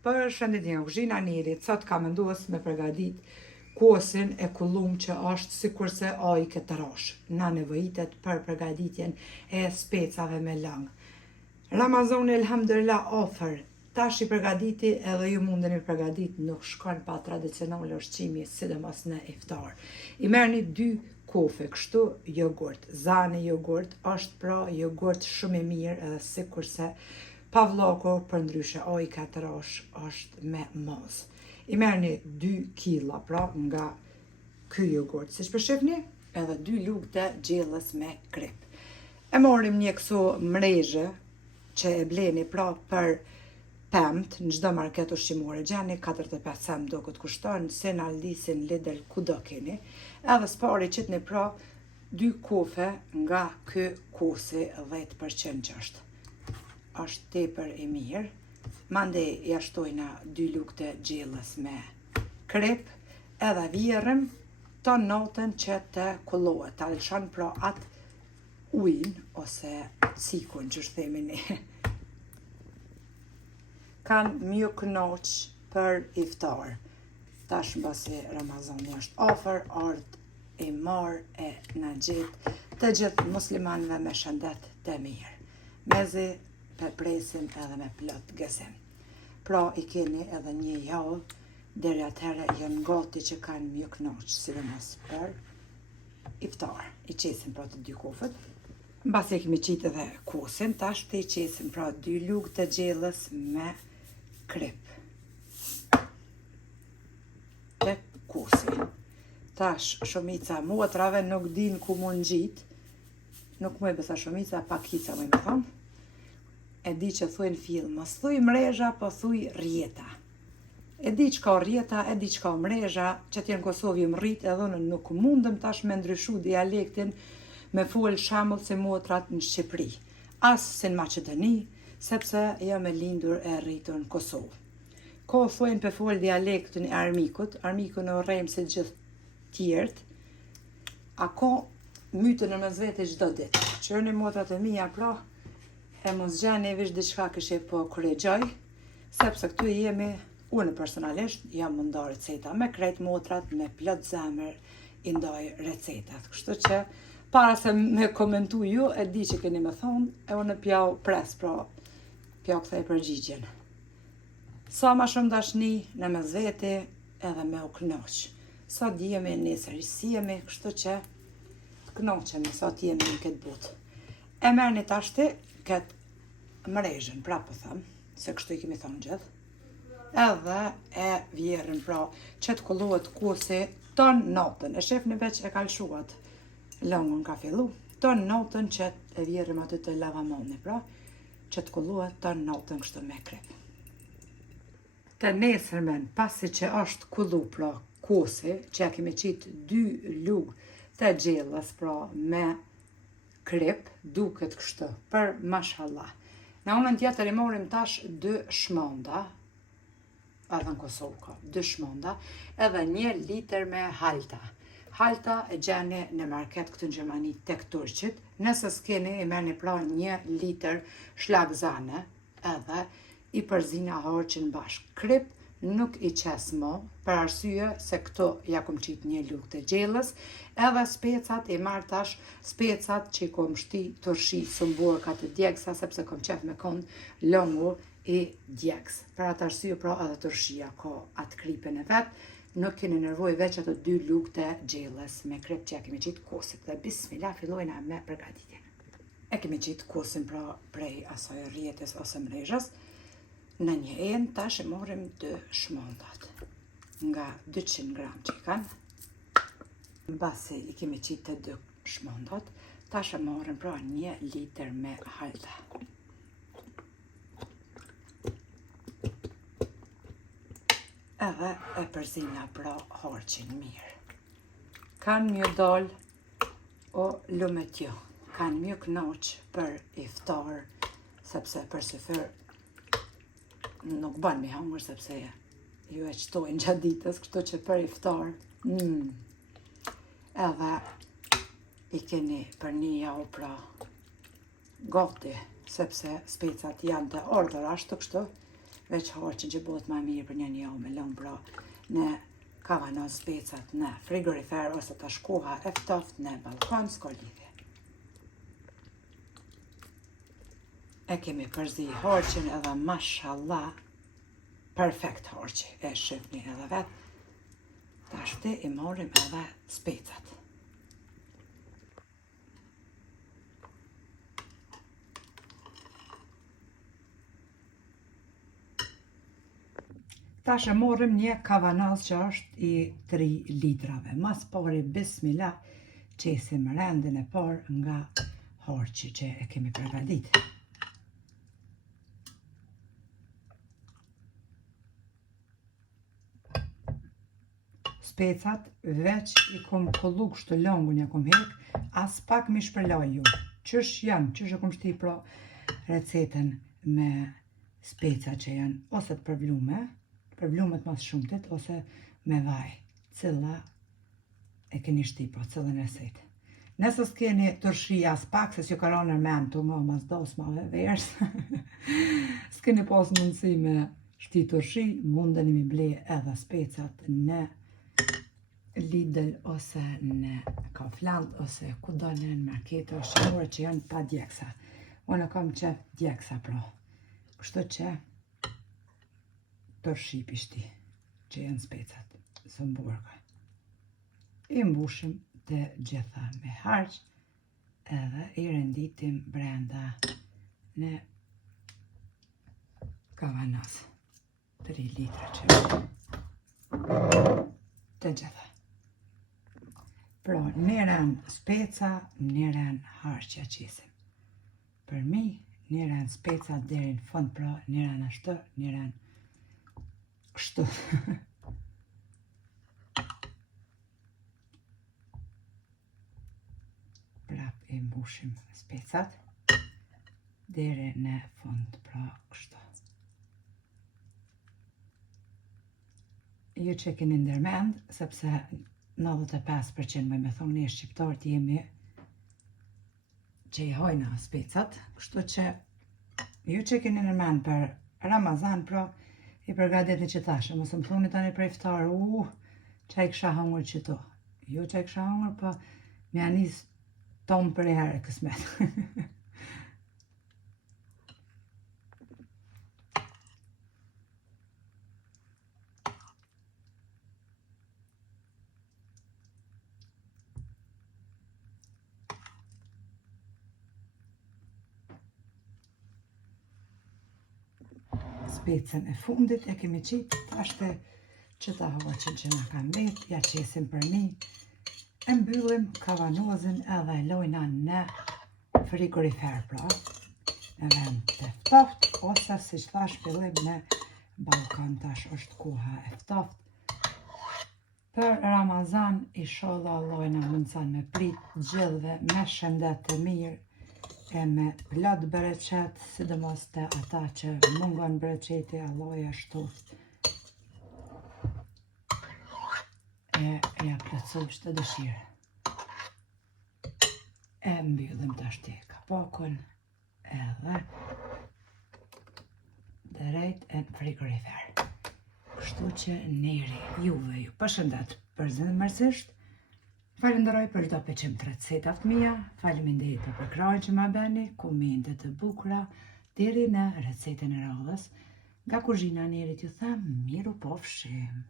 Për shëndetin nga kuzhina Nirit, sot ka mendues me përgadit kosin e kullum që është sikurse ai këtë rosh. Na nevojitet për përgaditjen e specave me lang. Ramazani elhamdulillah ofër. Tash i përgaditi edhe ju mundeni përgadit, nuk shkon pa tradicionale ushqimi, sidomos në iftar. I merrni 2 kofe kështu jogurt. Zani jogurt është pra jogurt shumë i mirë edhe sikurse pavllako për ndryshe oj katërosh është me moz. I merrni 2 kila pra nga ky jogurt. Siç po shihni, edhe 2 lugë të gjellës me krip. E morrim një këso mrezhe që e bleni pra për pemt në çdo market ushqimore. Gjeni 45 cent do këtë kushton, se në Aldisin, Lidl, kudo keni. Edhe spari qitni pra 2 kofe nga ky kosi 10% që është tepër i mirë. Mandej jashtojna 2 lugë të gjellës me krip, edhe vjerëm të notën që të kullohet, të alëshon pra atë ujin, ose cikun që themi ne. Kanë mjë kënoq për iftar. Tash mbasi Ramazani është ofër, ardh i marë e në gjithë të gjithë muslimanëve me shëndet të mirë. Mezi për presim edhe me plot gëzim. Pra i keni edhe një javë, deri atëherë janë gati që kanë mjë kënoq, sidomos për iftar. I qesim pra të 2 kofët. Mbasi e kemi qitë edhe kosin, tash të i qesim pra 2 lugë të gjellës me krip. Të kosi. Tash shumica motrave nuk din ku mund gjitë, nuk mu e besa shumica, pakica mu e me thonë. E di që thuj në film, mos thuj mrezha, po thuj rjeta. E di që ka rjeta, e di që ka mrezha, që t'jenë Kosovë më rrit, edhe në nuk mundëm tash me ndryshu dialektin me folë shambull si motrat në Shqipëri. Asë si në Maqedoni, sepse jam e lindur e rritur në Kosovë. Ko thujnë për folë dialektin e armikut, armiku në rrejmë si gjithë tjertë, a ko mytën në mëzvete gjdo ditë. Që një motrat e mija pra, e mos gjeni vish diçka këshe po korrigjoj, sepse këtu jemi, unë personalisht, jam më nda receta me krejt motrat, me plot zemër, i ndaj recetat. Kështu që, para se me komentu ju, e di që keni me thonë, e unë pjau pres, pra, pjau këthej përgjigjen. Sa ma shumë dashni në mëzvete, edhe me u knoq. Sa dijemi, nesër isijemi, kështu që të knoqemi, sa t'jemi në këtë botë. E merrni tashti këtë mrezhën, pra po thëmë, se kështu i kemi thonë gjithë, edhe e vjerën pra që të kullohet kosi ton natën, e shef në veç e kalshuat, lëngun ka fillu, ton natën që e vjerëm aty të lavamoni, pra që të kullohet ton natën kështu me krip. Të nesërmen, pasi që është kullu pra kosi, që e kemi qitë 2 lugë të gjellës pra me krip, duket kështu, për mashallah. Në anën tjetër i morim tash 2 shmanda, edhe në Kosovë ka, 2 shmanda, edhe 1 litër me halta. Halta e gjeni në market këtu në Gjermani tek turqit, nëse s'keni i merrni pra 1 litër shlagzane, edhe i përzina harqin bashkë. Krip nuk i qes mo, për arsye se këto ja kom qitë 1 lugë të gjellës, edhe specat i marrë tash, specat që i kom shti turshi sumborka të djegsa, sepse kom qef me konë longu i djegs. Për atë arsye pra edhe turshia ka atë kripin e vetë, nuk keni nervoj veç ato 2 lugë të gjellës me krip që ja kemi qitë kosit. Dhe bismillah fillojna me përgatitjen. E kemi qitë kosin pra prej asaj rjetës ose mrezhës. Në një enë tash e morim 2 shmondat, nga 200 gram që i kanë. Mbasi i kemi qitë të 2 shmondat, tash e morim pra 1 litër me halta. Edhe e përzina pra harqin mirë. Kanë mjë dal o lumetjo, kanë mjë knoq për iftar, sepse për syfër nuk ban me hangër, sepse ju e qtojnë gjatë ditës, kështu që për iftar, edhe i keni për 1 javë pra gati, sepse specat janë të ardhur ashtu kështu, veç harqin që bëhet ma mirë për një javë me lëmë pra në kavanoz specat në frigorifer ose të shkoha e ftoft në balkon, s'ka lidhje. E kemi përzi harqin edhe mashallah, perfekt harqi, e shifni edhe vetë. Tashti i marrim edhe specat. Tash e morrim një kavanoz që është i 3 litrave. Mas pari bismillah qesim rendin e parë nga harqi që e kemi përgadit. Specat veç i kom kollu kështu longun ja kom hek, as pak mi shpërlaj ju. Qësh janë, qësh e kom shti pra recetën me speca që janë ose të përblumet mas shumëtit, ose me vaj, cilla e keni shti pra, cillën recetë. Nëse s'keni tërshi as pak, se s'ju ka ra nërmen të më mas dos ma vers, s'keni pas mundësi me shti tërshi, mundeni mi ble edhe specat në Lidl ose në Kaufland ose ku do në markete shqiptare që janë pa djeksa. Unë kam qef djeksa pra. Kështu që tërshi pishti që janë specat së mburga. I mbushim të gjitha me harq edhe i renditim brenda në kavanoz 3 litra që të gjitha. Pra, njëren speca, njëren harqja qesim. Për mi, njëren speca deri në fund, pra, njëren ashtu, njëren kështu. Prap i mbushim specat deri në fund, pra, kështu. Ju që keni ndërmend, sepse 95% me thonë një shqiptarët jemi që i hojna specat, kështu që ju që keni ndërmend për Ramazan, pra i përgatit një që thashe, mos më thoni tani për iftar, që i kësha hangër që to. Ju që i kësha hangër, pa me anis tonë për e herë kësmet. Specën e fundit e kemi qitë, tashte që ta hoqën që nga kam bet, ja qesim për mi, e mbyllim kavanozin edhe lojna në frigorifer pra, në vend të ftoft, ose si që thash fillim në balkon, tash është koha e ftoft. Për Ramazan, inshallah lojna mundësan me prit gjithve me shëndet të mirë, e me plot bereqet, sidomos të ata që mungon bereqeti, Allah ja shtot. E ja plotësoj çdo dëshirë. E mbyllim tash kapakun edhe drejt e frigorifer. Kështu që njeri juve ju përshëndet përzemërsisht. Falenderoj për çdo peqim të recetat mia, faleminderit për krahjen që më bëni, komentet të bukura, deri në recetën e radhës. Nga kuzhina e Nerit ju them miru pofshim.